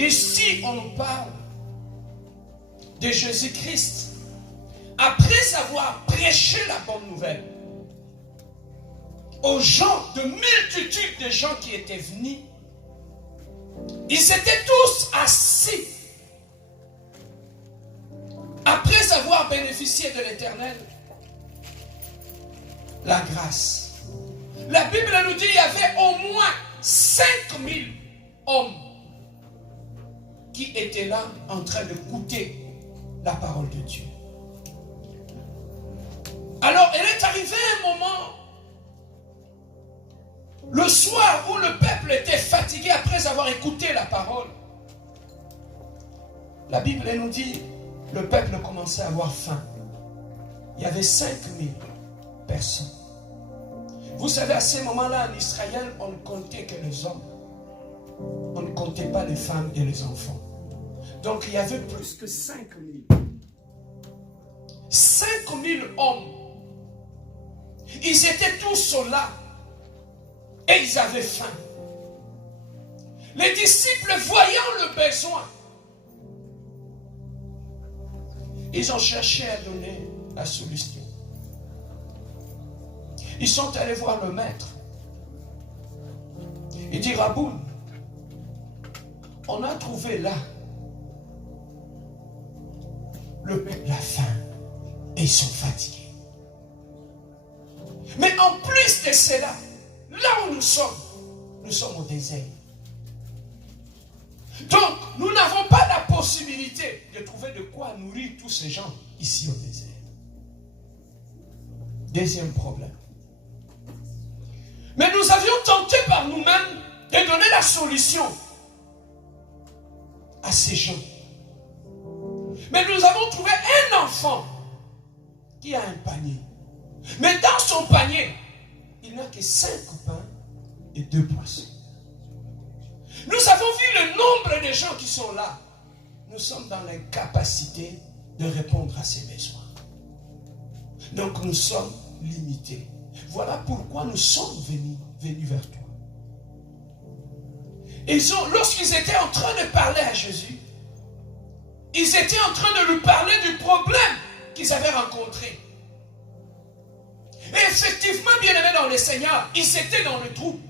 Ici, on nous parle de Jésus-Christ. Après avoir prêché la bonne nouvelle aux gens, de multitudes de gens qui étaient venus, ils étaient tous assis. Après avoir bénéficié de l'Éternel, la grâce. La Bible nous dit qu'il y avait au moins 5000 hommes qui étaient là en train d'écouter la parole de Dieu. Alors, il est arrivé un moment, le soir où le peuple était fatigué après avoir écouté la parole. La Bible nous dit, le peuple commençait à avoir faim. Il y avait 5000 personnes. Vous savez, à ce moment-là, en Israël, on ne comptait que les hommes. On ne comptait pas les femmes et les enfants. Donc, il y avait plus que 5000. 5000 hommes. Ils étaient tous là. Et ils avaient faim. Les disciples, voyant le besoin, ils ont cherché à donner la solution. Ils sont allés voir le maître. Il dit, Raboun, on a trouvé là le peuple a faim et ils sont fatigués. Mais en plus de cela, là où nous sommes au désert. Donc, nous n'avons pas la possibilité de trouver de quoi nourrir tous ces gens ici au désert. Deuxième problème. Mais nous avions tenté par nous-mêmes de donner la solution à ces gens. Mais nous avons trouvé un enfant qui a un panier. Mais dans son panier, il n'a que 5 pains et 2 poissons. Nous avons vu le nombre de gens qui sont là. Nous sommes dans l'incapacité de répondre à ces besoins. Donc nous sommes limités. Voilà pourquoi nous sommes venus vers toi. Lorsqu'ils étaient en train de parler à Jésus, ils étaient en train de lui parler du problème qu'ils avaient rencontré. Et effectivement, bien aimés dans le Seigneur, ils étaient dans le trouble.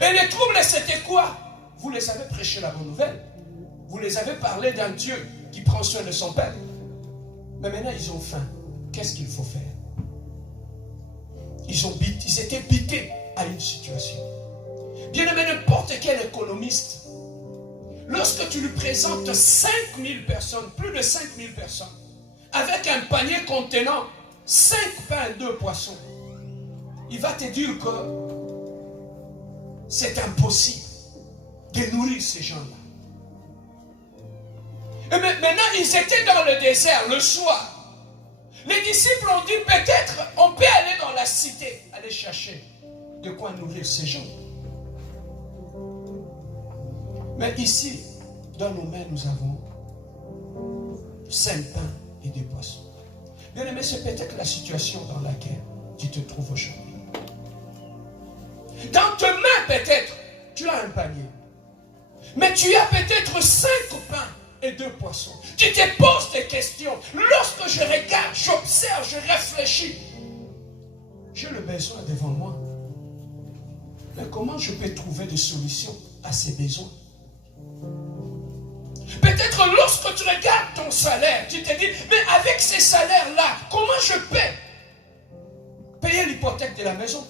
Et les troubles, c'était quoi? Vous les avez prêché la bonne nouvelle. Vous les avez parlé d'un Dieu qui prend soin de son peuple. Mais maintenant, ils ont faim. Qu'est-ce qu'il faut faire? Ils étaient piqués à une situation. Bien aimé, n'importe quel économiste, lorsque tu lui présentes 5000 personnes, plus de 5000 personnes, avec un panier contenant 5 pains et 2 poissons, il va te dire que c'est impossible de nourrir ces gens-là. Et maintenant, ils étaient dans le désert le soir. Les disciples ont dit, peut-être on peut aller dans la cité, aller chercher de quoi nourrir ces gens. Mais ici, dans nos mains, nous avons 5 pains et 2 poissons. Bien aimé, c'est peut-être la situation dans laquelle tu te trouves aujourd'hui. Dans tes mains, peut-être, tu as un panier. Mais tu as peut-être 5 pains et 2 poissons. Tu te poses des questions. Lorsque je regarde, j'observe, je réfléchis. J'ai le besoin devant moi. Mais comment je peux trouver des solutions à ces besoins? Peut-être lorsque tu regardes ton salaire, tu te dis, mais avec ces salaires-là, comment je peux payer l'hypothèque de la maison?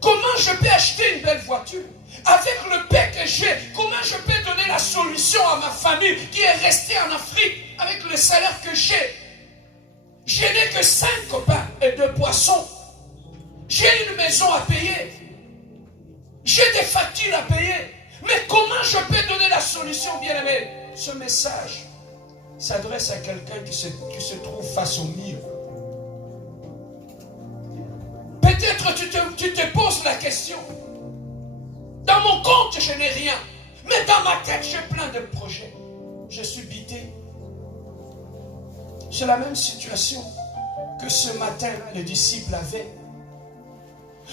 Comment je peux acheter une belle voiture? Avec le paix que j'ai, comment je peux donner la solution à ma famille qui est restée en Afrique avec le salaire que j'ai? Je n'ai que 5 pains et 2 poissons. J'ai une maison à payer. J'ai des factures à payer. Mais comment je peux donner la solution, bien-aimé? Ce message s'adresse à quelqu'un qui se trouve face au mur. Peut-être tu te poses la question. Dans mon compte, je n'ai rien. Mais dans ma tête, j'ai plein de projets. Je suis bité. C'est la même situation que ce matin, les disciples avaient.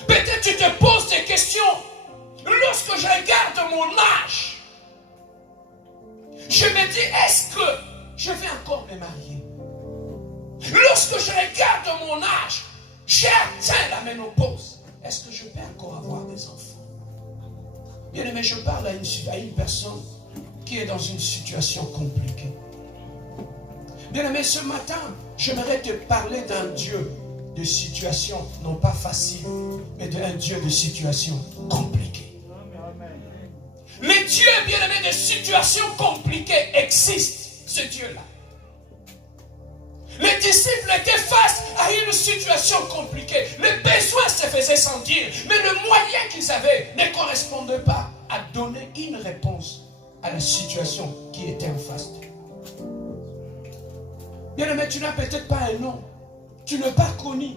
Peut-être tu te poses des questions. Lorsque je regarde mon âge, je me dis, est-ce que je vais encore me marier? Lorsque je regarde mon âge, j'ai atteint la ménopause. Est-ce que je peux encore avoir des enfants? Bien aimé, je parle à une personne qui est dans une situation compliquée. Bien aimé, ce matin, j'aimerais te parler d'un Dieu de situation, non pas facile, mais d'un Dieu de situation compliquée. Le Dieu, bien aimé, de situation compliquée existe, ce Dieu-là. Les disciples étaient face à une situation compliquée. Les besoins se faisaient sentir, mais le moyen qu'ils avaient ne correspondait pas à donner une réponse à la situation qui était en face d'eux. Bien aimé, tu n'as peut-être pas un nom. Tu n'es pas connu.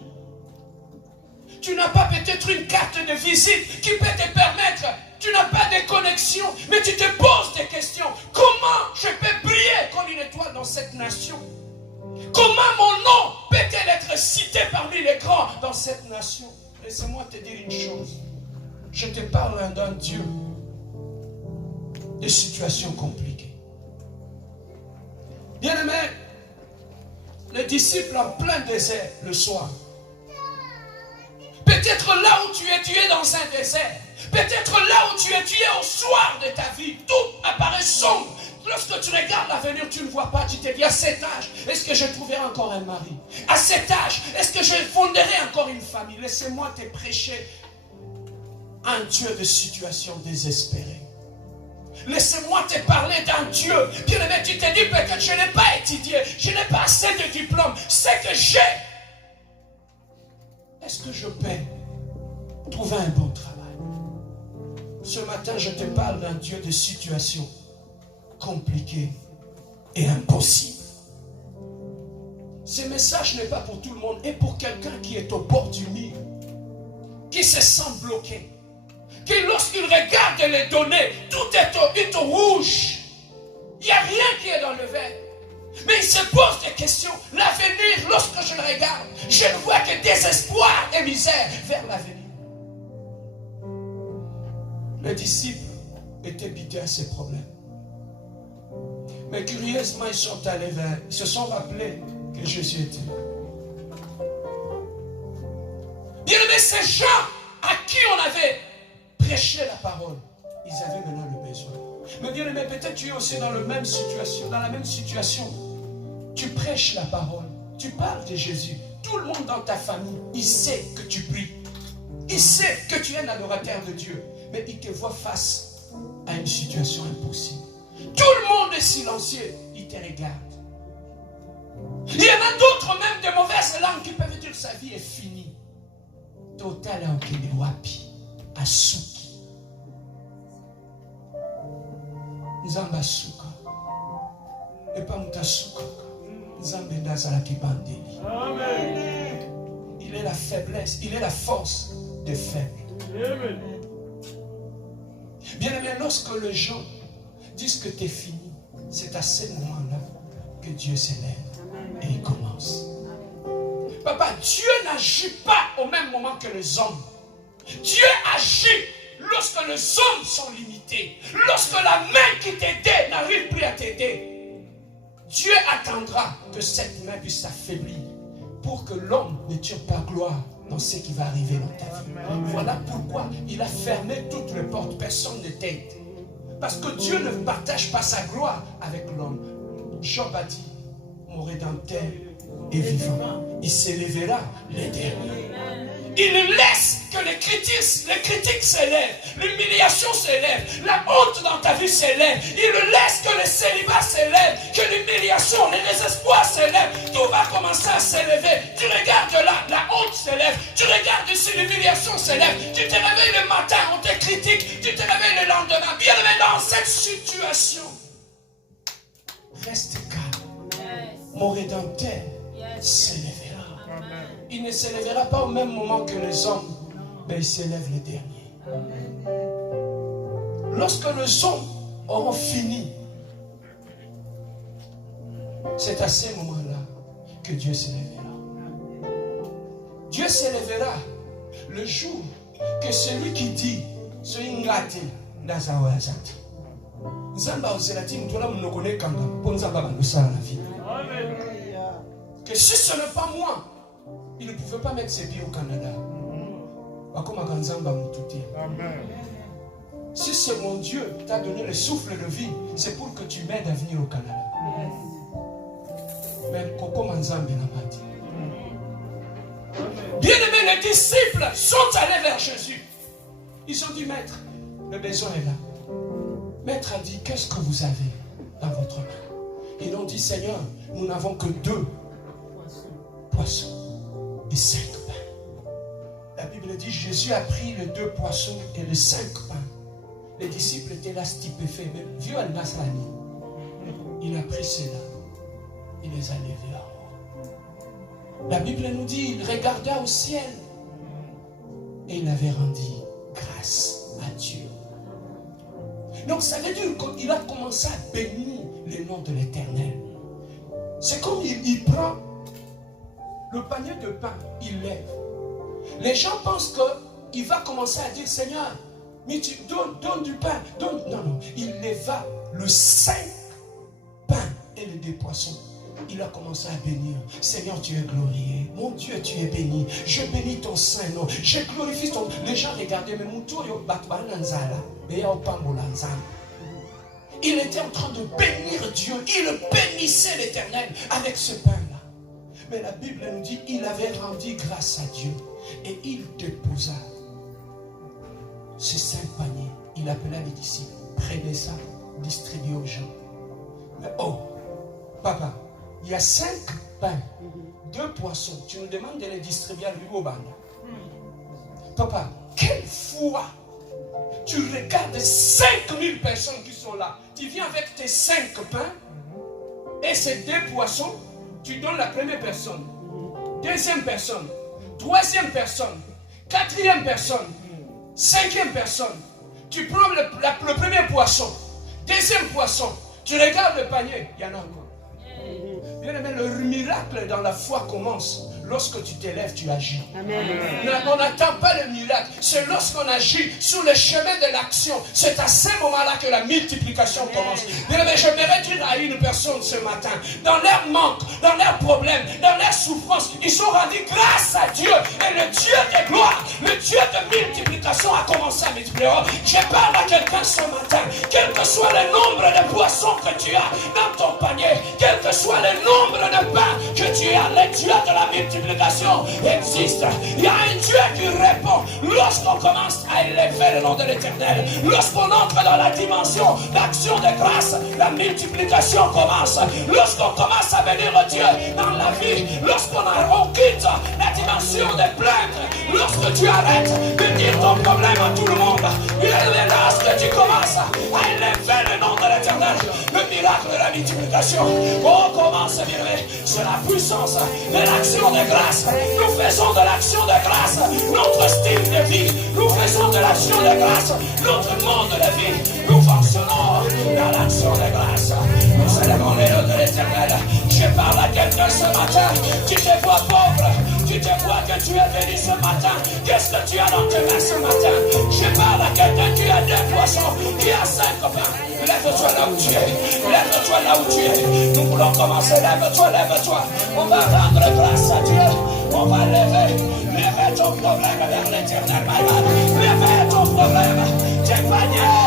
Tu n'as pas peut-être une carte de visite qui peut te permettre. Tu n'as pas de connexion, mais tu te poses des questions. Comment je peux briller comme une étoile dans cette nation? Comment mon nom peut-il être cité parmi les grands dans cette nation? Laisse-moi te dire une chose. Je te parle d'un Dieu de situations compliquées. Bien-aimé, les disciples en plein désert le soir. Peut-être là où tu es dans un désert. Peut-être là où tu es au soir de ta vie. Tout apparaît sombre. Lorsque tu regardes l'avenir, tu ne vois pas. Tu te dis, à cet âge, est-ce que je trouverai encore un mari? À cet âge, est-ce que je fonderai encore une famille? Laissez-moi te prêcher un Dieu de situation désespérée. Laissez-moi te parler d'un Dieu. Bien aimé, tu te dis, peut-être je n'ai pas étudié, je n'ai pas assez de diplômes. Ce que j'ai, est-ce que je peux trouver un bon travail? Ce matin, je te parle d'un Dieu de situation compliqué et impossible. Ce message n'est pas pour tout le monde, et pour quelqu'un qui est au bord du mur, qui se sent bloqué, qui lorsqu'il regarde les données, tout est au rouge, il n'y a rien qui est dans le vert, mais il se pose des questions. L'avenir, lorsque je le regarde, je ne vois que désespoir et misère vers l'avenir. Les disciples étaient bités à ces problèmes. Mais curieusement, ils se sont rappelés que Jésus était là. Bien aimé, ces gens à qui on avait prêché la parole, ils avaient maintenant le besoin. Mais bien aimé, peut-être tu es aussi dans la même situation. Tu prêches la parole, tu parles de Jésus. Tout le monde dans ta famille, il sait que tu pries. Il sait que tu es un adorateur de Dieu. Mais il te voit face à une situation impossible. Tout le monde est silencieux, il te regarde. Il y en a d'autres même de mauvaises langues qui peuvent dire que sa vie est finie. Total en wapi, asuki. Nzamba suka. Et pas mutasuka. Nzamba ndazala kibandeli. Amen. Il est la faiblesse, il est la force des faibles. Amen. Bien aimé, lorsque les gens disent que tu es fini, c'est à ce moment-là que Dieu s'élève et il commence. Papa, Dieu n'agit pas au même moment que les hommes. Dieu agit lorsque les hommes sont limités. Lorsque la main qui t'aidait n'arrive plus à t'aider. Dieu attendra que cette main puisse s'affaiblir pour que l'homme ne tire pas gloire dans ce qui va arriver dans ta vie. Voilà pourquoi il a fermé toutes les portes. Personne ne t'aide. Parce que Dieu ne partage pas sa gloire avec l'homme. Job a dit, mon Rédempteur est vivant. Il s'élèvera les derniers. Il laisse que les critiques s'élèvent, l'humiliation s'élève, la honte dans ta vie s'élève. Il laisse que le célibat s'élève, que l'humiliation, les désespoirs s'élèvent. Tout va commencer à s'élever. Tu regardes là, la honte s'élève. Tu regardes ici, l'humiliation s'élève. Tu te réveilles le matin, on te critique. Tu te réveilles le lendemain. Bien aimé, dans cette situation, reste calme. Mon Rédempteur s'élèvera. Il ne s'élèvera pas au même moment que les hommes, mais il s'élève les derniers. Lorsque les hommes auront fini, c'est à ce moment-là que Dieu s'élèvera. Dieu s'élèvera le jour que celui qui dit ce ingati nazawazati Que si ce n'est pas moi, il ne pouvait pas mettre ses pieds au Canada. Si c'est mon Dieu qui t'a donné le souffle de vie, c'est pour que tu m'aides à venir au Canada. Mais Coco Manzambe n'a pas dit. Bien aimés, les disciples sont allés vers Jésus. Ils ont dit, Maître, le besoin est là. Maître a dit, qu'est-ce que vous avez dans votre main? Ils ont dit, Seigneur, nous n'avons que 2 poissons et 5 pains. La Bible dit, Jésus a pris les 2 poissons et les 5 pains. Les disciples étaient là stupéfaits. Mais vieux Al-Nasrani, il a pris cela. Il les a levés en haut. La Bible nous dit, il regarda au ciel et il avait rendu grâce à Dieu. Donc ça veut dire qu'il a commencé à bénir le nom de l'Éternel. C'est comme il prend le panier de pain, il lève. Les gens pensent qu'il va commencer à dire, Seigneur, mais tu donne du pain. Non, non. Il leva le 5 pains et les 2 poissons. Il a commencé à bénir. Seigneur, tu es glorieux. Mon Dieu, tu es béni. Je bénis ton saint nom. Je glorifie ton... Les gens regardaient, mais mon tour, il était en train de bénir Dieu. Il bénissait l'Éternel avec ce pain-là. Mais la Bible nous dit, il avait rendu grâce à Dieu. Et il déposa ces 5 paniers. Il appela les disciples. Prenez ça, distribuez aux gens. Mais oh, papa, il y a 5 pains, 2 poissons. Tu nous demandes de les distribuer à lui au bande. Papa, quelle foi! Tu regardes 5000 personnes qui sont là. Tu viens avec tes 5 pains et ces 2 poissons. Tu donnes la première personne, deuxième personne, troisième personne, quatrième personne, 5e personne. Tu prends le premier poisson, deuxième poisson. Tu regardes le panier, il y en a encore. Bien aimé, le miracle dans la foi commence lorsque tu t'élèves, tu agis. Amen. On n'attend pas le miracle. C'est lorsqu'on agit sur le chemin de l'action. C'est à ce moment-là que la multiplication commence. Bien aimé, j'aimerais dire à une personne ce matin, dans leur manque, dans leurs problèmes, dans leurs souffrances, ils sont rendus grâce à Dieu. Et le Dieu de gloire, le Dieu de multiplication a commencé à multiplier. Je parle à quelqu'un ce matin, quel que soit le nombre de poissons que tu as dans ton panier, quel que soit le nombre de pains que tu as, le Dieu de la multiplication existe. Il y a un Dieu qui répond lorsqu'on commence à élever le nom de l'Éternel. Lorsqu'on entre dans la dimension d'action de grâce, la multiplication commence. Lorsqu'on commence à bénir Dieu dans la vie, lorsqu'on quitte la dimension des plaintes, lorsque tu arrêtes de dire ton problème à tout le monde, lorsque tu commences à élever le nom de l'Éternel, le miracle de la multiplication commence, bien aimé. C'est la puissance de l'action de grâce. Nous faisons de l'action de grâce notre style de vie. Nous faisons de l'action de grâce notre monde de vie. Nous fonctionnons dans l'action de grâce. Nous célébrons les noms de l'Éternel. Je parle à quelqu'un ce matin. Tu te vois pauvre. Tu te vois que tu es béni ce matin. Qu'est-ce que tu as dans tes mains ce matin? Je parle à quelqu'un qui a 2 poissons, qui a 5 pains. Lève-toi là où tu es. Lève-toi là où tu es. Nous voulons commencer. Lève-toi, lève-toi. On va rendre grâce à Dieu. On va lever ton problème vers l'Éternel. Lève ton problème. Tes paniers.